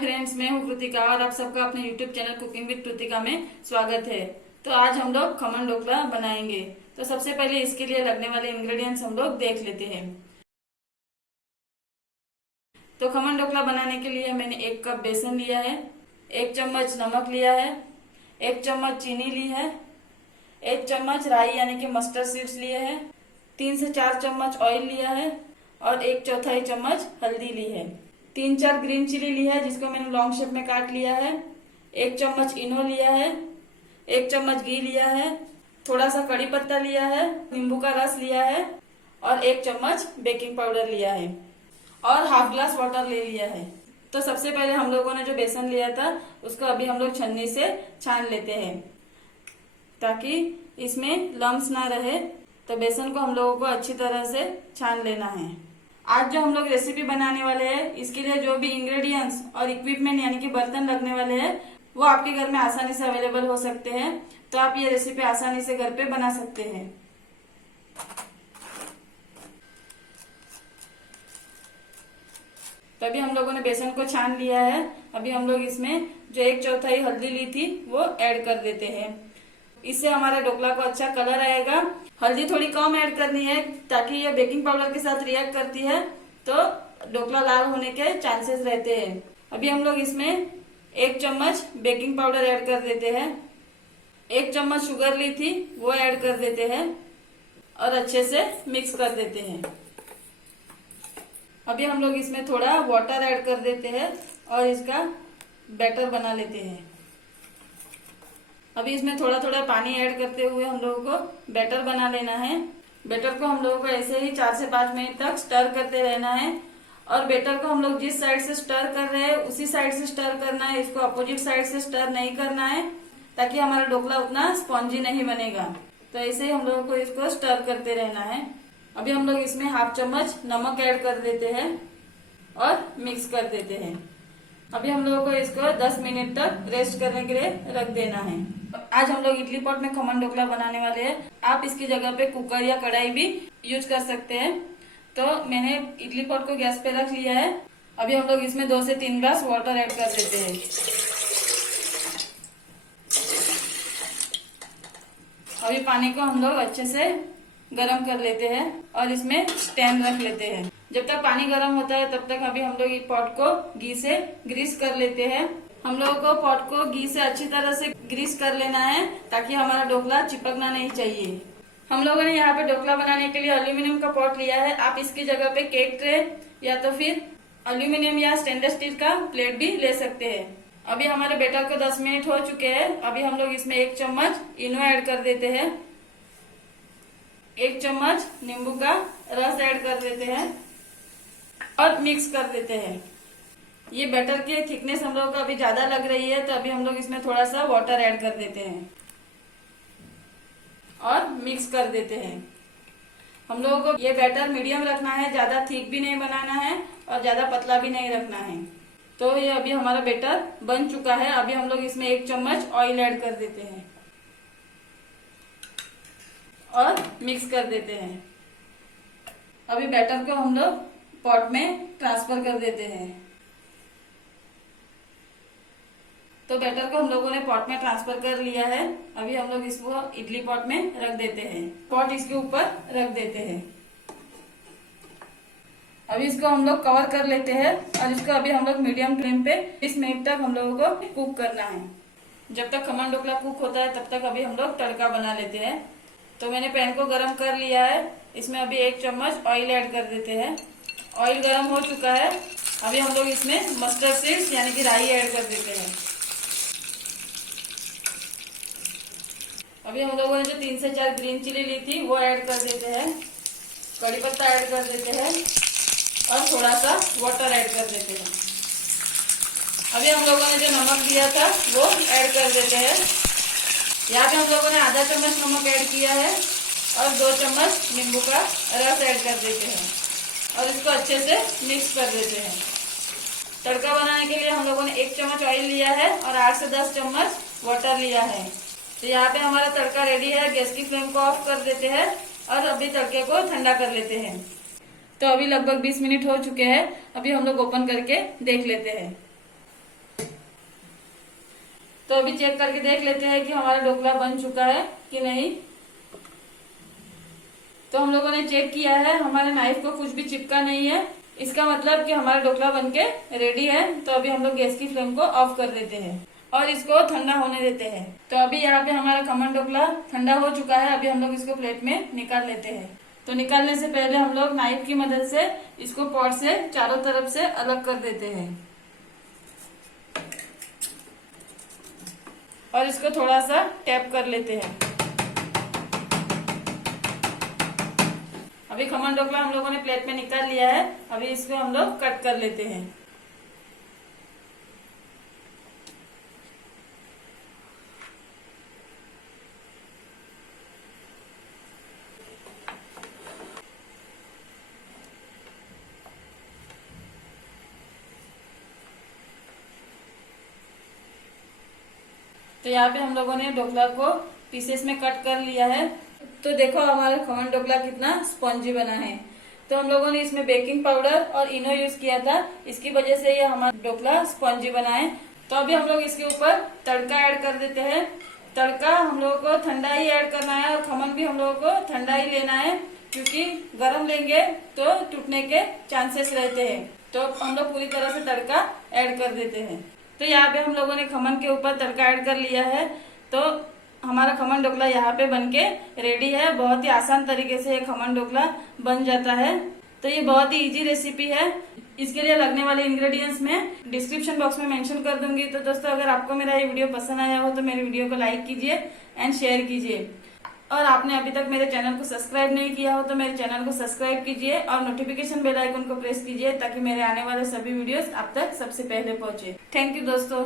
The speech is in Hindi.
फ्रेंड्स, मैं हूँ कृतिका और आप सबका अपने YouTube channel cooking with Kritika में स्वागत है। तो आज हम लोग खमन ढोकला बनाएंगे। तो सबसे पहले इसके लिए लगने वाले इंग्रेडिएंट्स हम लोग देख लेते हैं। तो खमन ढोकला बनाने के लिए मैंने 1 कप बेसन लिया है, 1 चम्मच नमक लिया है, 1 चम्मच चीनी ली है, 1 चम्मच राई यानी कि मस्टर्ड सीड्स लिए है, 3 से 4 चम्मच ऑयल लिया है और 1/4 चम्मच हल्दी ली है। 3-4 ग्रीन चिली ली है जिसको मैंने लॉन्ग शेप में काट लिया है। 1 चम्मच इनो लिया है, 1 चम्मच घी लिया है, थोड़ा सा कड़ी पत्ता लिया है, नींबू का रस लिया है और 1 चम्मच बेकिंग पाउडर लिया है और हाफ ग्लास वाटर ले लिया है। तो सबसे पहले हम लोगों ने जो बेसन लिया था उसको अभी हम लोग छन्नी से छान लेते हैं ताकि इसमें लम्स ना रहे। तो बेसन को हम लोगों को अच्छी तरह से छान लेना है। आज जो हम लोग रेसिपी बनाने वाले हैं इसके लिए जो भी इंग्रेडिएंट्स और इक्विपमेंट यानी कि बर्तन लगने वाले हैं वो आपके घर में आसानी से अवेलेबल हो सकते हैं। तो आप ये रेसिपी आसानी से घर पे बना सकते हैं। तभी हम लोगों ने बेसन को छान लिया है। अभी हम लोग इसमें जो 1/4 हल्दी ली थी वो ऐड कर देते हैं। इससे हमारे ढोकला को अच्छा कलर आएगा। हल्दी थोड़ी कम ऐड करनी है ताकि ये बेकिंग पाउडर के साथ रिएक्ट करती है तो ढोकला लाल होने के चांसेस रहते हैं। अभी हम लोग इसमें 1 चम्मच बेकिंग पाउडर ऐड कर देते हैं। 1 चम्मच शुगर ली थी वो ऐड कर देते हैं और अच्छे से मिक्स कर देते हैं। अभी हम लोग इसमें थोड़ा वाटर ऐड कर देते हैं और इसका बैटर बना लेते हैं। अभी इसमें थोड़ा थोड़ा पानी ऐड करते हुए हम लोगों को बैटर बना लेना है। बैटर को हम लोगों को ऐसे ही 4 से 5 मिनट तक स्टर करते रहना है और बैटर को हम लोग जिस साइड से स्टर कर रहे हैं उसी साइड से स्टर करना है। इसको अपोजिट साइड से स्टर नहीं करना है ताकि हमारा ढोकला उतना स्पॉन्जी नहीं बनेगा। तो ऐसे ही हम लोगों को इसको स्टर करते रहना है। अभी हम लोग इसमें हाफ चम्मच नमक ऐड कर देते हैं और मिक्स कर देते हैं। अभी हम लोगों को इसको 10 मिनट तक रेस्ट करने के लिए रख देना है। आज हम लोग इडली पॉट में खमन ढोकला बनाने वाले हैं। आप इसकी जगह पे कुकर या कढ़ाई भी यूज कर सकते हैं। तो मैंने इडली पॉट को गैस पे रख लिया है। अभी हम लोग इसमें 2 से 3 ग्लास वाटर ऐड कर देते हैं। अभी पानी को हम लोग अच्छे से गरम कर लेते हैं और इसमें स्टैंड रख लेते हैं। जब तक पानी गर्म होता है तब तक अभी हम लोग इस पॉट को घी से ग्रीस कर लेते हैं। हम लोगों को पॉट को घी से अच्छी तरह से ग्रीस कर लेना है ताकि हमारा ढोकला चिपकना नहीं चाहिए। हम लोगों ने यहाँ पे ढोकला बनाने के लिए एल्यूमिनियम का पॉट लिया है। आप इसकी जगह पे केक ट्रे या तो फिर एल्यूमिनियम या स्टेनलेस स्टील का प्लेट भी ले सकते हैं। अभी हमारे बैटर को 10 मिनट हो चुके हैं। अभी हम लोग इसमें 1 चम्मच इनो ऐड कर देते हैं, 1 चम्मच नींबू का रस ऐड कर देते हैं और मिक्स कर देते हैं। ये बैटर की थिकनेस हम लोगों को अभी ज्यादा लग रही है तो अभी हम लोग इसमें थोड़ा सा वाटर ऐड कर देते हैं और मिक्स कर देते हैं। हम लोगों को ये बैटर मीडियम रखना है, ज्यादा थिक भी नहीं बनाना है और ज्यादा पतला भी नहीं रखना है। तो ये अभी हमारा बैटर बन चुका है। अभी हम लोग इसमें 1 चम्मच ऑयल ऐड कर देते हैं और मिक्स कर देते हैं। अभी बैटर को हम लोग पॉट में ट्रांसफर कर देते हैं। तो बैटर को हम लोगों ने पॉट में ट्रांसफर कर लिया है। अभी हम लोग इसको इडली पॉट में रख देते हैं। पॉट इसके ऊपर रख देते हैं। अभी इसको हम लोग कवर कर लेते हैं और इसको अभी हम लोग मीडियम फ्लेम पे 20 मिनट तक हम लोगों को कुक करना है। जब तक खमन ढोकला कुक होता है तब तक अभी हम लोग तड़का बना लेते हैं। तो मैंने पैन को गरम कर लिया है। इसमें अभी 1 चम्मच ऑयल ऐड कर देते हैं। ऑयल गरम हो चुका है। अभी हम लोग इसमें मस्टर्ड सीड्स यानी कि राई ऐड कर देते हैं। अभी हम लोगों ने जो 3 से 4 ग्रीन चिली ली थी वो ऐड कर देते हैं, कड़ी पत्ता ऐड कर देते हैं और थोड़ा सा वाटर ऐड कर देते हैं। अभी हम लोगों ने जो नमक दिया था वो ऐड कर देते हैं। यहाँ पे हम लोगों ने आधा चम्मच नमक ऐड किया है और 2 चम्मच नींबू का रस ऐड कर देते हैं और इसको अच्छे से मिक्स कर देते हैं। तड़का बनाने के लिए हम लोगों ने 1 चम्मच ऑयल लिया है और 8 से 10 चम्मच वाटर लिया है। तो यहाँ पे हमारा तड़का रेडी है। गैस की फ्लेम को ऑफ कर देते हैं और अभी तड़के को ठंडा कर लेते हैं। तो अभी लगभग 20 मिनट हो चुके हैं। अभी हम लोग ओपन करके देख लेते हैं। तो अभी चेक करके देख लेते हैं कि हमारा ढोकला बन चुका है कि नहीं। तो हम लोगों ने चेक किया है, हमारे नाइफ को कुछ भी चिपका नहीं है, इसका मतलब कि हमारा ढोकला बनके रेडी है। तो अभी हम लोग गैस की फ्लेम को ऑफ कर देते हैं और इसको ठंडा होने देते हैं। तो अभी यहाँ पे हमारा खमन ढोकला ठंडा हो चुका है। अभी हम लोग इसको प्लेट में निकाल लेते हैं। तो निकालने से पहले हम लोग नाइफ की मदद से इसको पॉट से चारों तरफ से अलग कर देते हैं और इसको थोड़ा सा टैप कर लेते हैं। अभी खमन ढोकला हम लोगों ने प्लेट में निकाल लिया है। अभी इसको हम लोग कट कर लेते हैं। तो यहाँ पे हम लोगों ने ढोकला को पीसेस में कट कर लिया है। तो देखो हमारा खमन ढोकला कितना स्पॉन्जी बना है। तो हम लोगों ने इसमें बेकिंग पाउडर और इनो यूज किया था, इसकी वजह से ये हमारा ढोकला स्पॉन्जी बना है। तो अभी हम लोग इसके ऊपर तड़का ऐड कर देते हैं। तड़का हम लोगों को ठंडा ही ऐड करना है और खमन भी हम लोगों को ठंडा ही लेना है, क्योंकि गर्म लेंगे तो टूटने के चांसेस रहते हैं। तो हम लोग पूरी तरह से तड़का ऐड कर देते हैं। तो यहाँ पे हम लोगों ने खमन के ऊपर तड़का ऐड कर लिया है। तो हमारा खमन ढोकला यहाँ पे बनके रेडी है। बहुत ही आसान तरीके से ये खमन ढोकला बन जाता है। तो ये बहुत ही इजी रेसिपी है। इसके लिए लगने वाले इंग्रेडिएंट्स में डिस्क्रिप्शन बॉक्स में मेंशन कर दूंगी। तो दोस्तों अगर आपको मेरा ये वीडियो पसंद आया हो तो मेरे वीडियो को लाइक कीजिए एंड शेयर कीजिए। और आपने अभी तक मेरे चैनल को सब्सक्राइब नहीं किया हो तो मेरे चैनल को सब्सक्राइब कीजिए और नोटिफिकेशन बेल आइकन को प्रेस कीजिए, ताकि मेरे आने वाले सभी वीडियोस आप तक सबसे पहले पहुंचे। थैंक यू दोस्तों।